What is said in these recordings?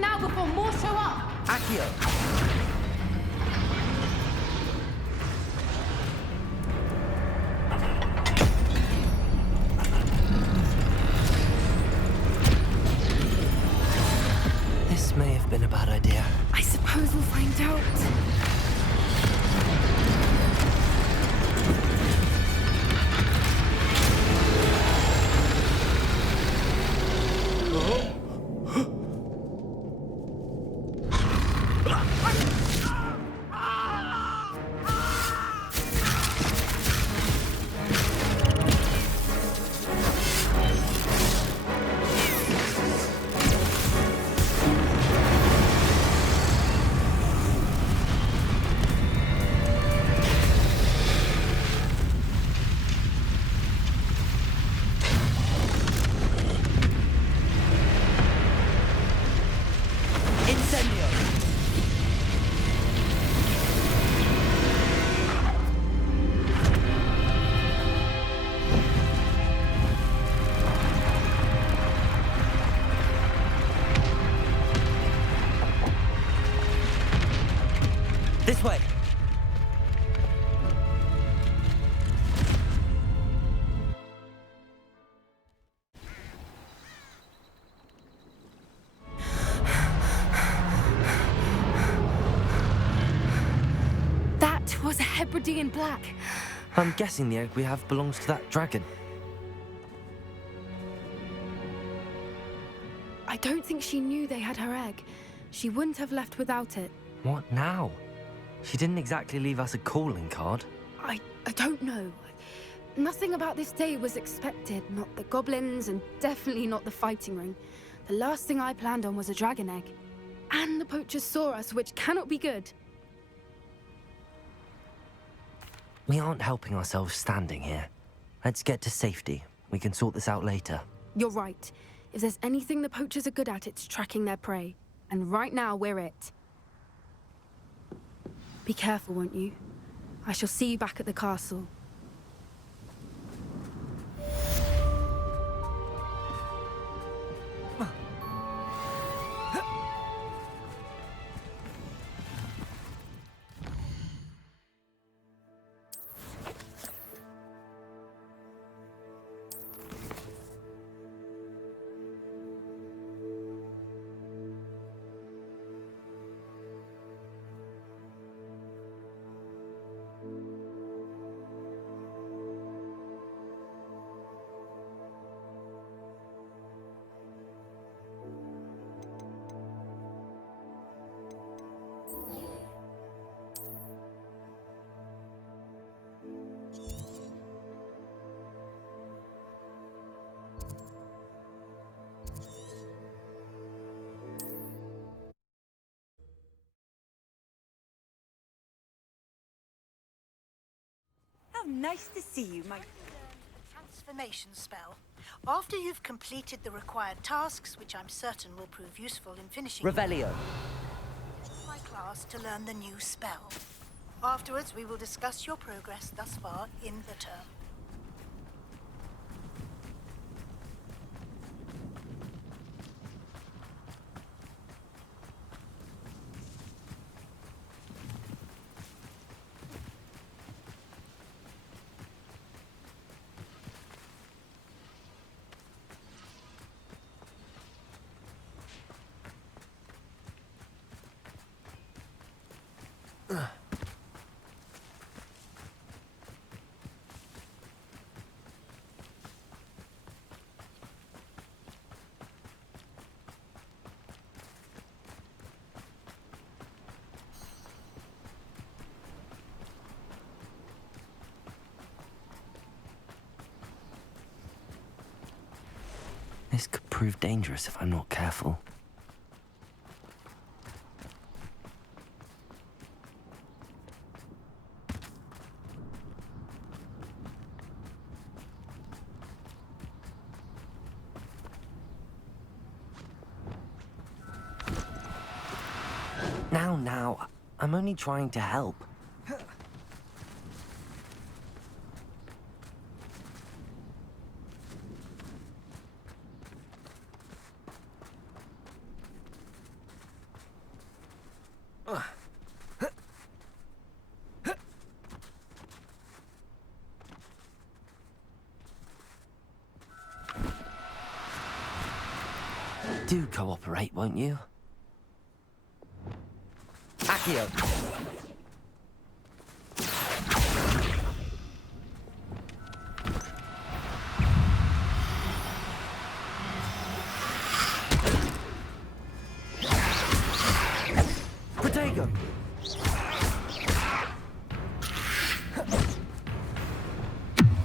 now before more show up! Accio! This may have been a bad idea. I suppose we'll find out. This way! That was a Hebridean black. I'm guessing the egg we have belongs to that dragon. I don't think she knew they had her egg. She wouldn't have left without it. What now? She didn't exactly leave us a calling card. I don't know. Nothing about this day was expected. Not the goblins, and definitely not the fighting ring. The last thing I planned on was a dragon egg. And the poachers saw us, which cannot be good. We aren't helping ourselves standing here. Let's get to safety. We can sort this out later. You're right. If there's anything the poachers are good at, it's tracking their prey. And right now, we're it. Be careful, won't you? I shall see you back at the castle. How nice to see you, my... Transformation spell. After you've completed the required tasks, which I'm certain will prove useful in finishing... Revelio. ...my class to learn the new spell. Afterwards, we will discuss your progress thus far in the term. This could prove dangerous if I'm not careful. Now, I'm only trying to help. Do cooperate, won't you? Accio! Protego!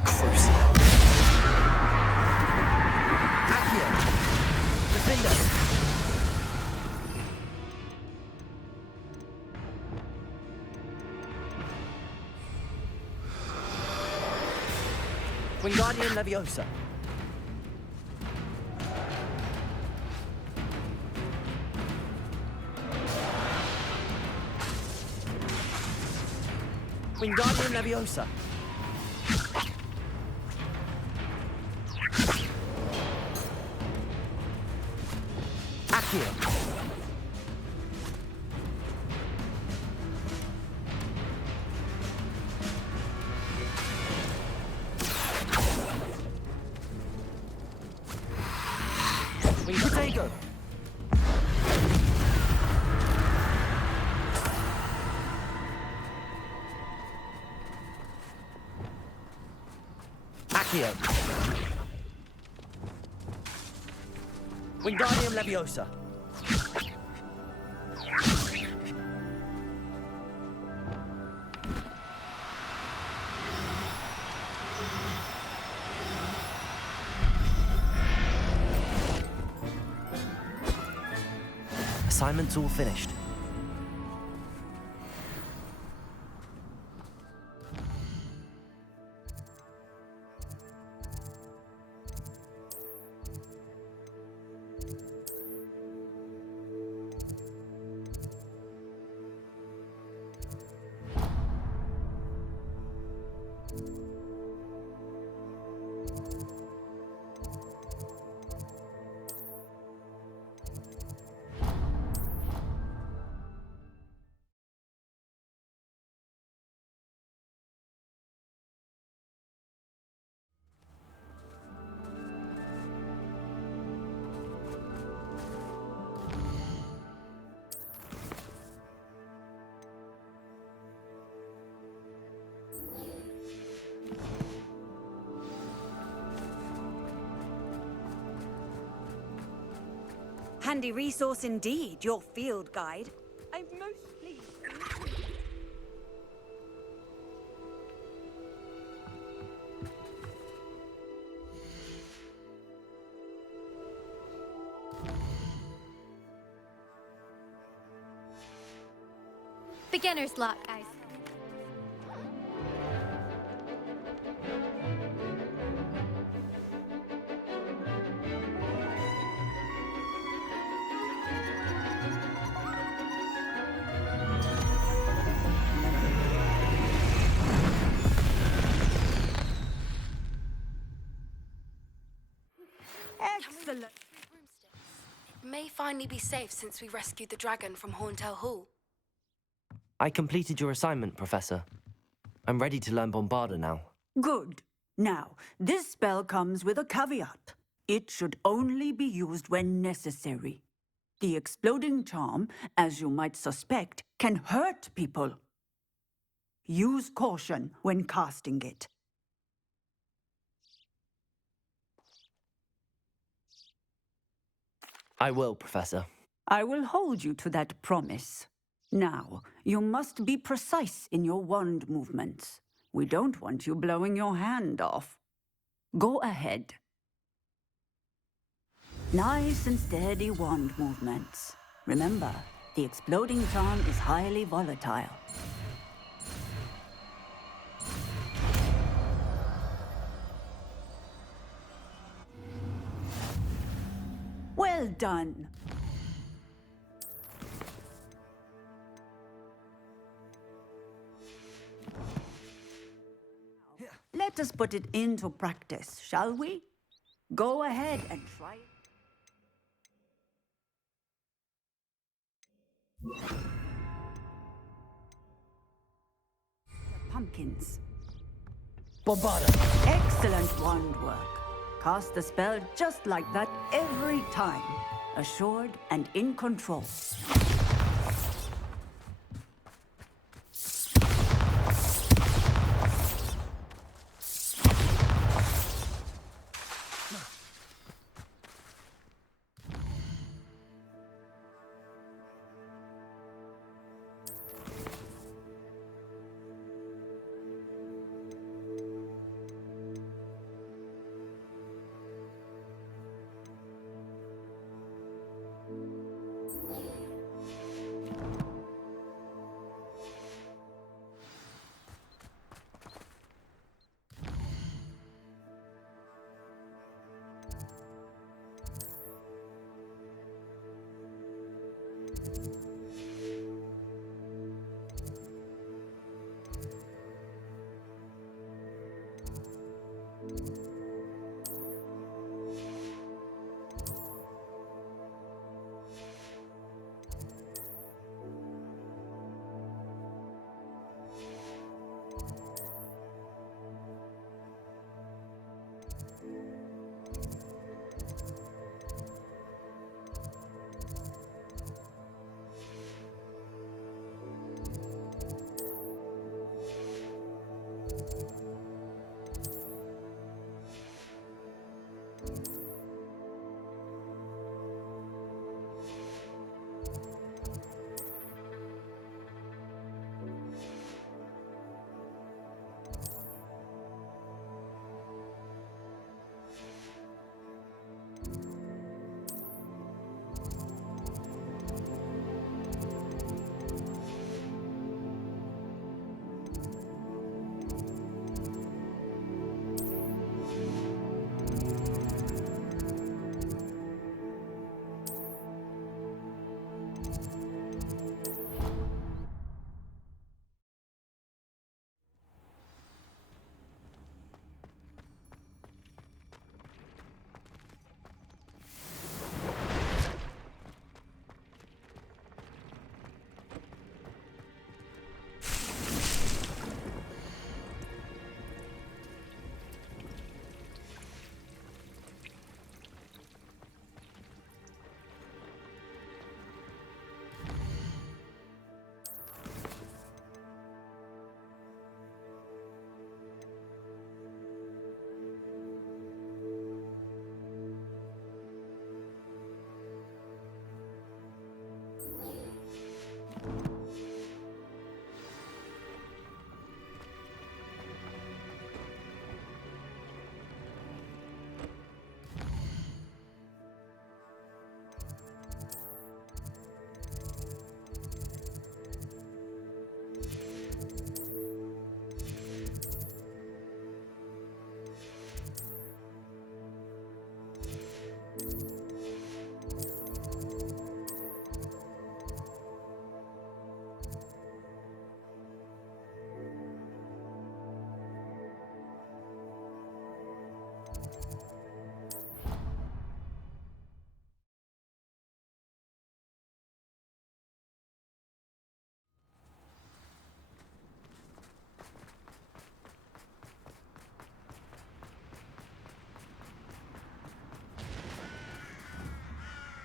Crucial! Accio! Defender! Wingardium Leviosa. Wingardium Leviosa. Accio. Protego. Accio. Wingardium Leviosa. Assignment's all finished. Handy resource indeed, your field guide. I'm most pleased. Beginner's luck, guys. Excellent. It may finally be safe since we rescued the dragon from Horntail Hall. I completed your assignment, Professor. I'm ready to learn Bombarda now. Good. Now, this spell comes with a caveat. It should only be used when necessary. The exploding charm, as you might suspect, can hurt people. Use caution when casting it. I will, Professor. I will hold you to that promise. Now, you must be precise in your wand movements. We don't want you blowing your hand off. Go ahead. Nice and steady wand movements. Remember, the exploding charm is highly volatile. Well done. Let us put it into practice, shall we? Go ahead and try it. Pumpkins. Bombarda! Excellent wand work. cast the spell just like that every time. Assured and in control.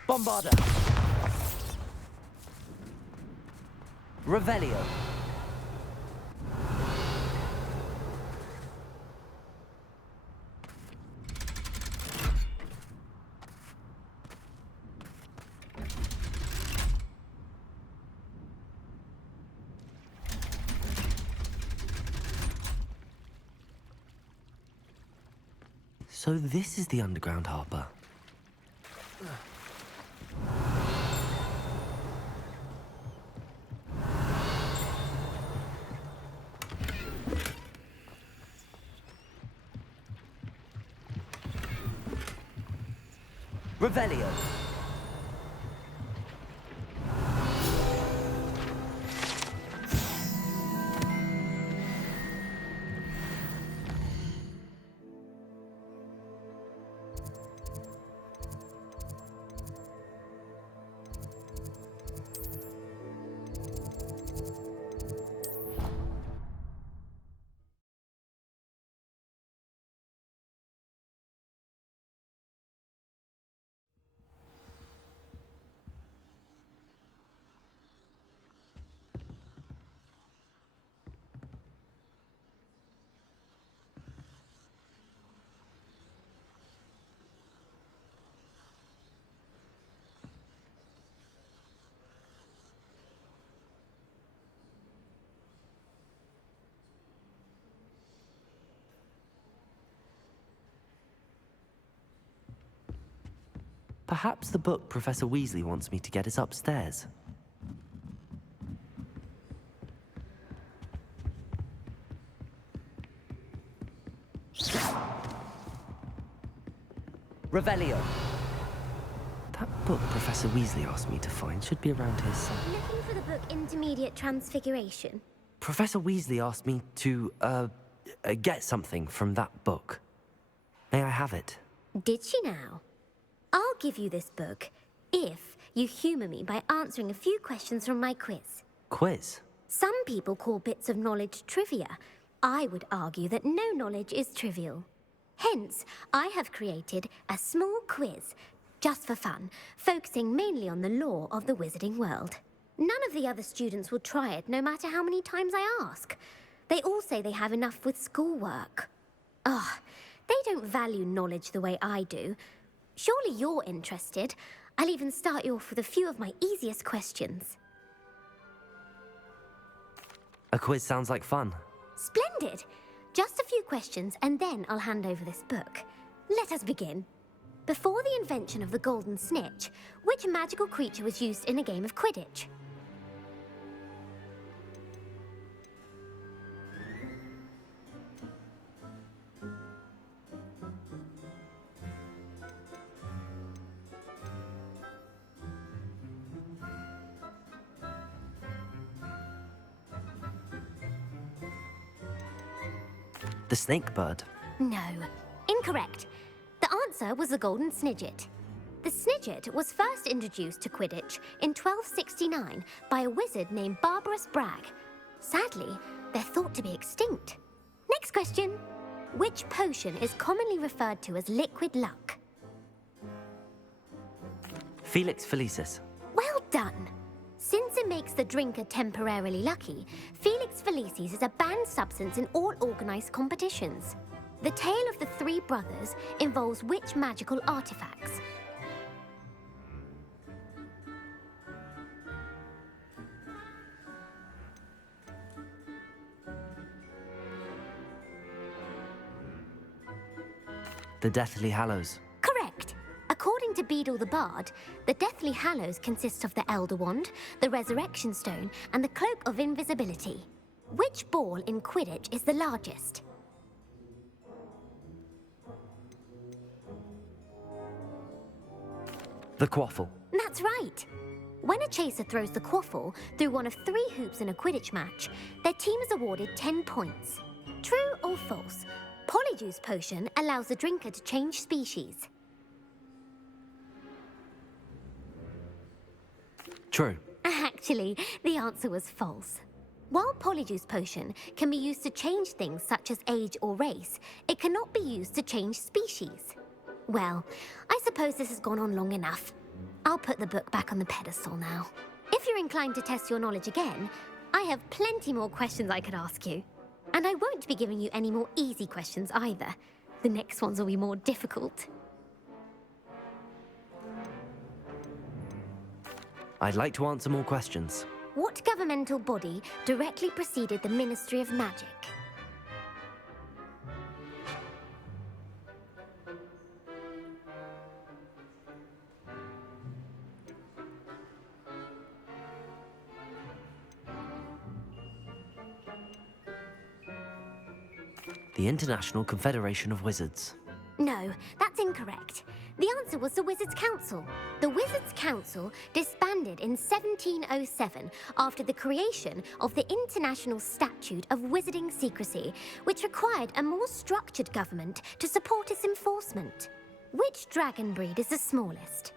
Bombarda! Revelio! So this is the underground harbor. Revelio. Perhaps the book Professor Weasley wants me to get is upstairs. Revelio. That book Professor Weasley asked me to find should be around here somewhere. Looking for the book Intermediate Transfiguration? Professor Weasley asked me to, get something from that book. May I have it? Did she now? I'll give you this book if you humour me by answering a few questions from my quiz. Quiz? Some people call bits of knowledge trivia. I would argue that no knowledge is trivial. Hence, I have created a small quiz, just for fun, focusing mainly on the lore of the wizarding world. None of the other students will try it, no matter how many times I ask. They all say they have enough with schoolwork. Ugh, they don't value knowledge the way I do. Surely you're interested. I'll even start you off with a few of my easiest questions. A quiz sounds like fun. Splendid! Just a few questions, and then I'll hand over this book. Let us begin. Before the invention of the golden snitch, which magical creature was used in a game of Quidditch? The snake bird. No, incorrect. The answer was the golden snidget. The snidget was first introduced to Quidditch in 1269 by a wizard named Barbarous Bragg. Sadly, they're thought to be extinct. Next question. Which potion is commonly referred to as liquid luck? Felix Felicis. Well done. Since it makes the drinker temporarily lucky, Felix Felicis is a banned substance in all organised competitions. The tale of the three brothers involves which magical artifacts? The Deathly Hallows. Correct. According to Beedle the Bard, the Deathly Hallows consist of the Elder Wand, the Resurrection Stone, and the Cloak of Invisibility. Which ball in Quidditch is the largest? The Quaffle. That's right. When a chaser throws the quaffle through one of 3 hoops in a Quidditch match, their team is awarded 10 points. True or false? Polyjuice Potion allows the drinker to change species. True. Actually, the answer was false. While Polyjuice Potion can be used to change things such as age or race, it cannot be used to change species. Well, I suppose this has gone on long enough. I'll put the book back on the pedestal now. If you're inclined to test your knowledge again, I have plenty more questions I could ask you. And I won't be giving you any more easy questions either. The next ones will be more difficult. I'd like to answer more questions. What governmental body directly preceded the Ministry of Magic? The International Confederation of Wizards. No, that's incorrect. The answer was the Wizards' Council. The Wizards' Council disbanded in 1707 after the creation of the International Statute of Wizarding Secrecy, which required a more structured government to support its enforcement. Which dragon breed is the smallest?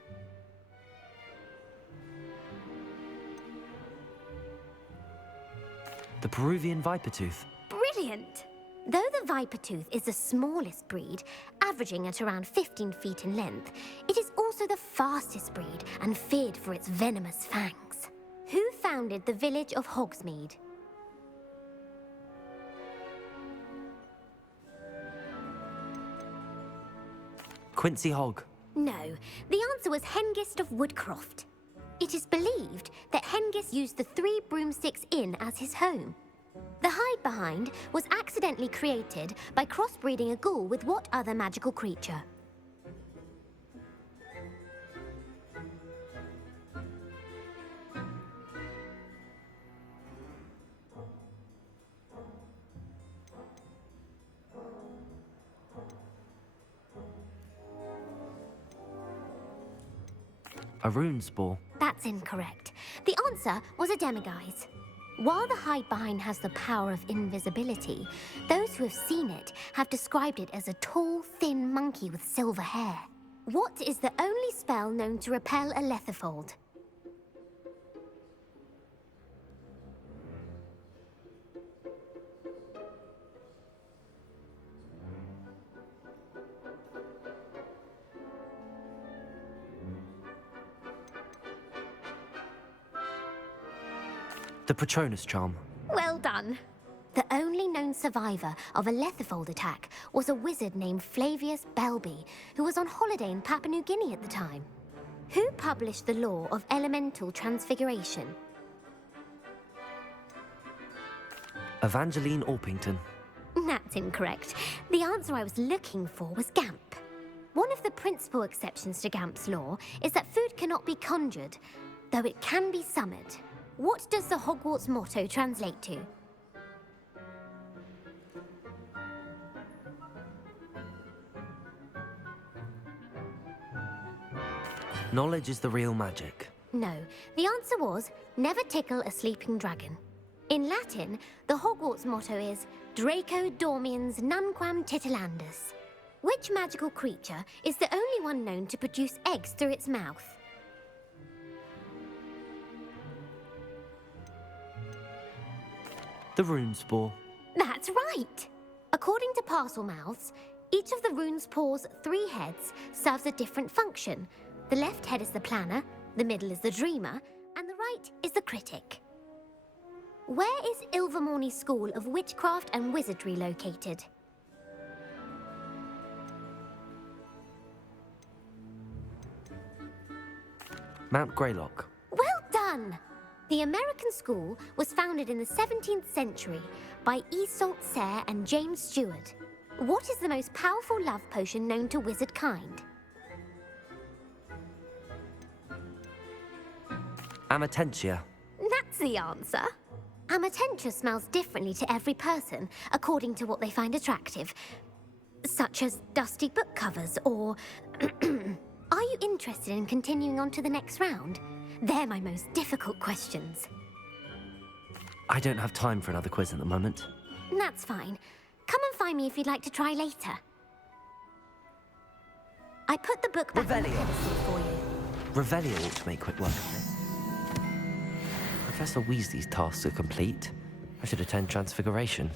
The Peruvian Vipertooth. Brilliant! Though the Vipertooth is the smallest breed, averaging at around 15 feet in length, it is also the fastest breed and feared for its venomous fangs. Who founded the village of Hogsmeade? Quincy Hogg. No, the answer was Hengist of Woodcroft. It is believed that Hengist used the 3 Broomsticks Inn as his home. The hide behind was accidentally created by crossbreeding a ghoul with what other magical creature? A rune spore? That's incorrect. The answer was a demiguise. While the hide behind has the power of invisibility, those who have seen it have described it as a tall, thin monkey with silver hair. What is the only spell known to repel a letherfold? The Patronus charm. Well done. The only known survivor of a letherfold attack was a wizard named Flavius Belby, who was on holiday in Papua New Guinea at the time. Who published the law of elemental transfiguration? Evangeline Orpington. That's incorrect. The answer I was looking for was Gamp. One of the principal exceptions to Gamp's law is that food cannot be conjured, though it can be summoned. What does the Hogwarts motto translate to? Knowledge is the real magic. No, the answer was never tickle a sleeping dragon. In Latin, the Hogwarts motto is Draco dormiens nunquam titilandus. Which magical creature is the only one known to produce eggs through its mouth? The rune spore. That's right! According to parcel mouths, each of the rune spore's 3 heads serves a different function. The left head is the planner, the middle is the dreamer, and the right is the critic. Where is Ilvermorny School of Witchcraft and Wizardry located? Mount Greylock. Well done! The American school was founded in the 17th century by Iseult Sayre and James Stewart. What is the most powerful love potion known to wizard kind? Amatentia. That's the answer. Amatentia smells differently to every person, according to what they find attractive, such as dusty book covers or... Are you interested in continuing on to the next round? They're my most difficult questions. I don't have time for another quiz at the moment. That's fine. Come and find me if you'd like to try later. I put the book back on the Revelio. pedestal for you. Revelio ought to make quick work of this. Professor Weasley's tasks are complete. I should attend Transfiguration.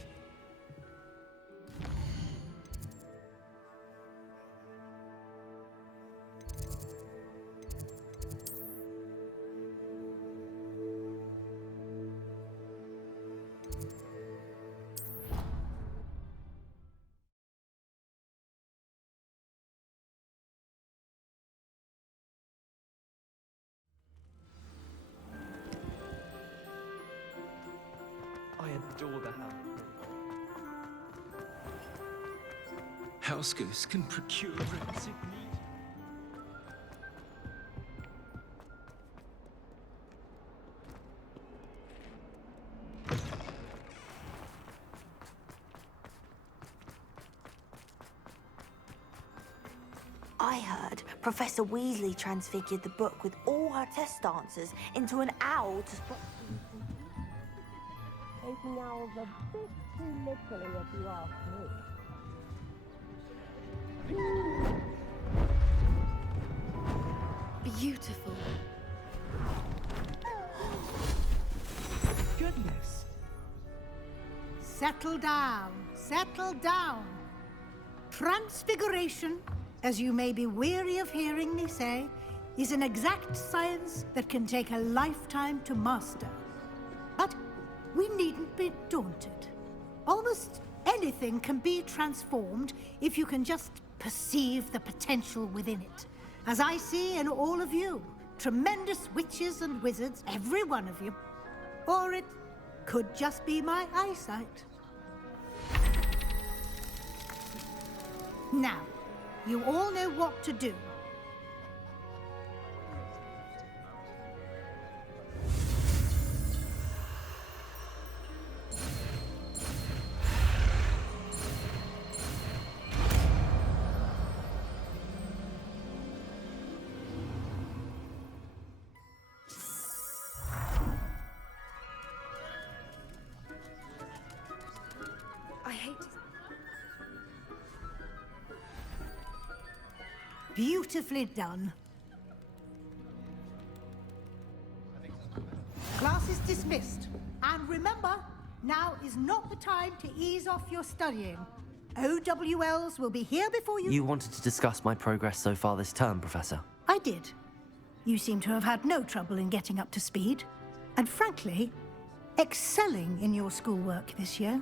I adore the hound. Housegoose can procure requisite meat. I heard Professor Weasley transfigured the book with all her test answers into an owl to stop... Taking owls a bit too literally, if you ask me. Beautiful. Goodness. Settle down. Settle down. Transfiguration, as you may be weary of hearing me say, is an exact science that can take a lifetime to master. But we needn't be daunted. Almost anything can be transformed if you can just perceive the potential within it. As I see in all of you, tremendous witches and wizards, every one of you. Or it could just be my eyesight. Now, you all know what to do. Beautifully done. Class is dismissed. And remember, now is not the time to ease off your studying. OWLs will be here before you... You wanted to discuss my progress so far this term, Professor. I did. You seem to have had no trouble in getting up to speed. And frankly, excelling in your schoolwork this year.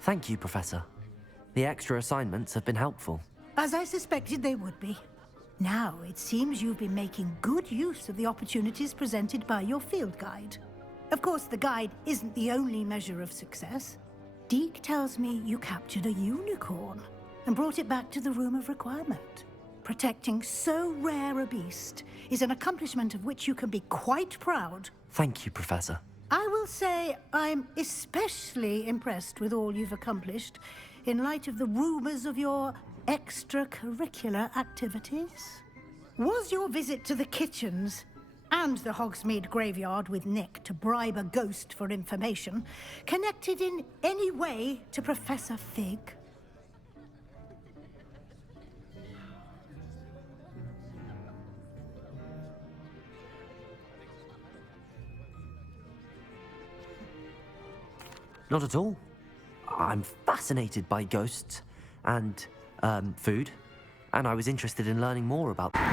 Thank you, Professor. The extra assignments have been helpful. As I suspected they would be. Now, it seems you've been making good use of the opportunities presented by your field guide. Of course, the guide isn't the only measure of success. Deke tells me you captured a unicorn and brought it back to the Room of Requirement. Protecting so rare a beast is an accomplishment of which you can be quite proud. Thank you, Professor. I will say I'm especially impressed with all you've accomplished in light of the rumors of your extracurricular activities. Was your visit to the kitchens and the Hogsmeade graveyard with Nick to bribe a ghost for information connected in any way to Professor Fig? Not at all. I'm fascinated by ghosts and, food, and I was interested in learning more about them.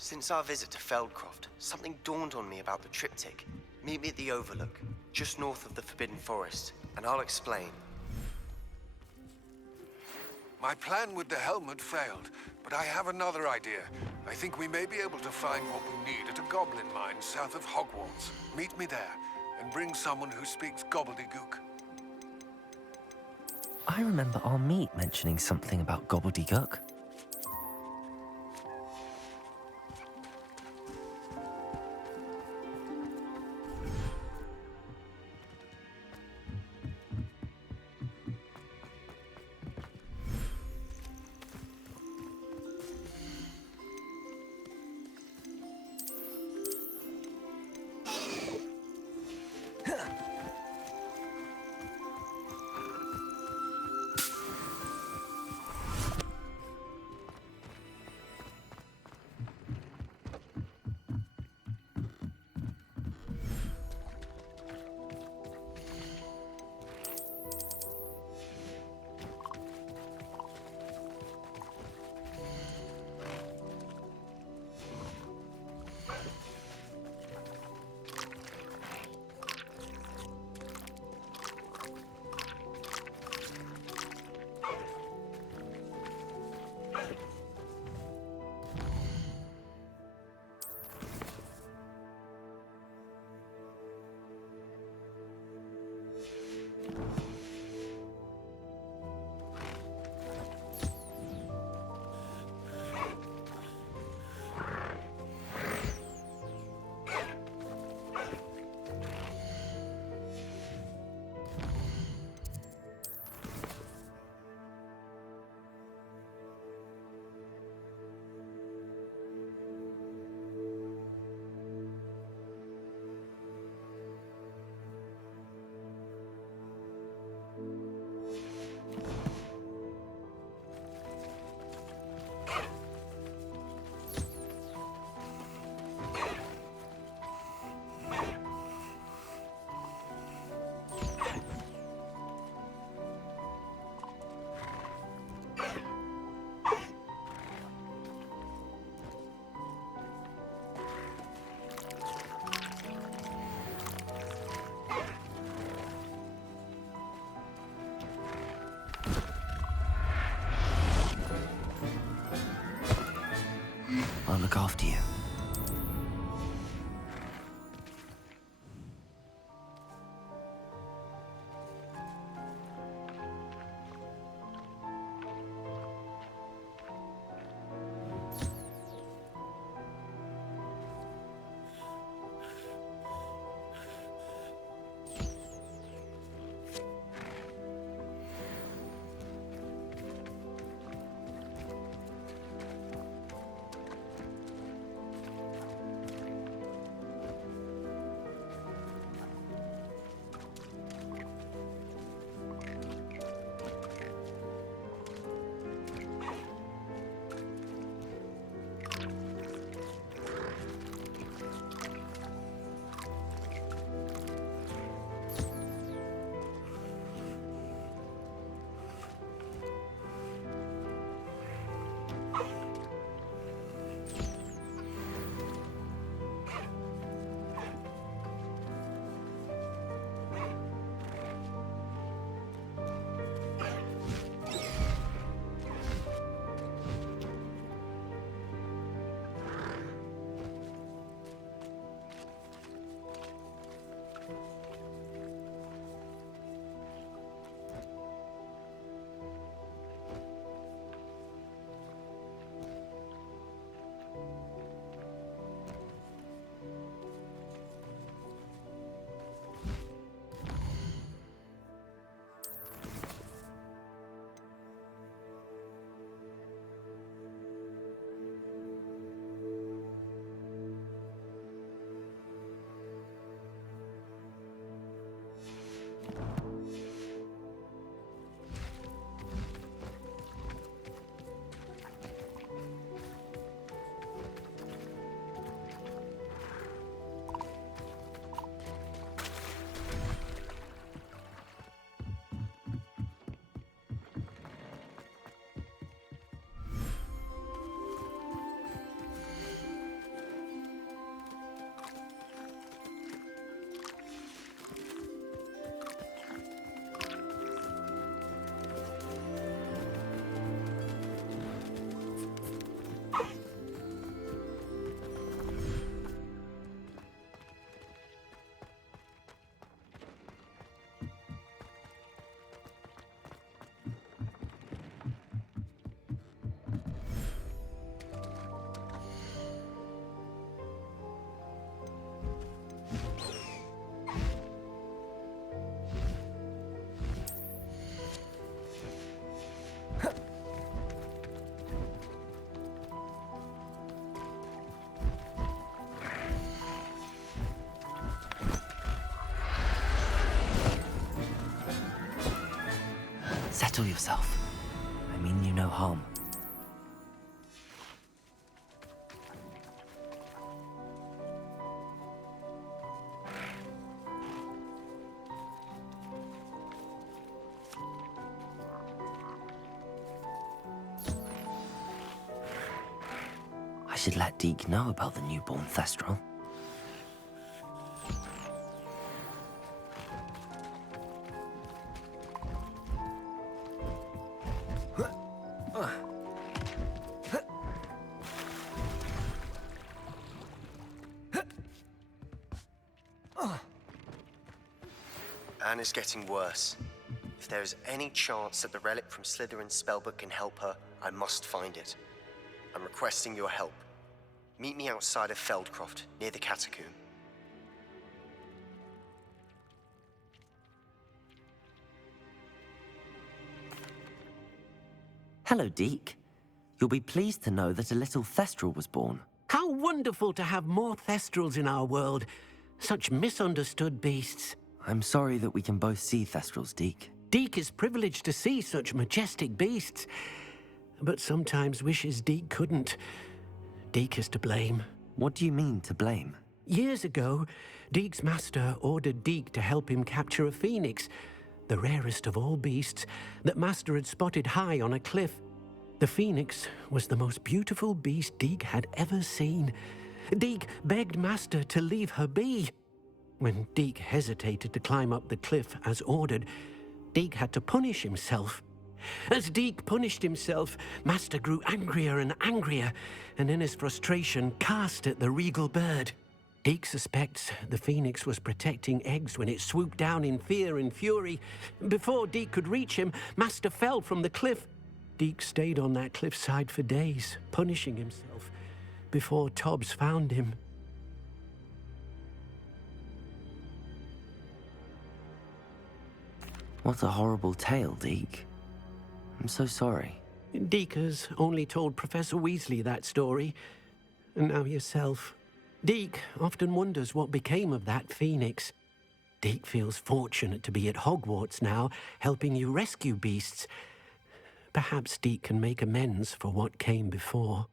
Since our visit to Feldcroft, something dawned on me about the triptych. Meet me at the Overlook, just north of the Forbidden Forest, and I'll explain. My plan with the helmet failed, but I have another idea. I think we may be able to find what we need at a goblin mine south of Hogwarts. Meet me there, and bring someone who speaks gobbledygook. I remember our meet mentioning something about gobbledygook. look after you. Settle yourself. I mean you no harm. I should let Deke know about the newborn Thestral. Anne is getting worse. If there is any chance that the relic from Slytherin's spellbook can help her, I must find it. I'm requesting your help. Meet me outside of Feldcroft, near the catacomb. Hello, Deke. You'll be pleased to know that a little Thestral was born. How wonderful to have more Thestrals in our world. Such misunderstood beasts. I'm sorry that we can both see Thestrals, Deke. Deke is privileged to see such majestic beasts, but sometimes wishes Deke couldn't. Deke is to blame. What do you mean, to blame? Years ago, Deke's master ordered Deke to help him capture a phoenix, the rarest of all beasts, that master had spotted high on a cliff. The phoenix was the most beautiful beast Deke had ever seen. Deke begged master to leave her be. When Deke hesitated to climb up the cliff as ordered, Deke had to punish himself. As Deke punished himself, Master grew angrier and angrier, and in his frustration cast at the regal bird. Deke suspects the phoenix was protecting eggs when it swooped down in fear and fury. Before Deke could reach him, Master fell from the cliff. Deke stayed on that cliffside for days, punishing himself, before Tobbs found him. What a horrible tale, Deke. I'm so sorry. Deke has only told Professor Weasley that story, and now yourself. Deke often wonders what became of that phoenix. Deke feels fortunate to be at Hogwarts now, helping you rescue beasts. Perhaps Deke can make amends for what came before.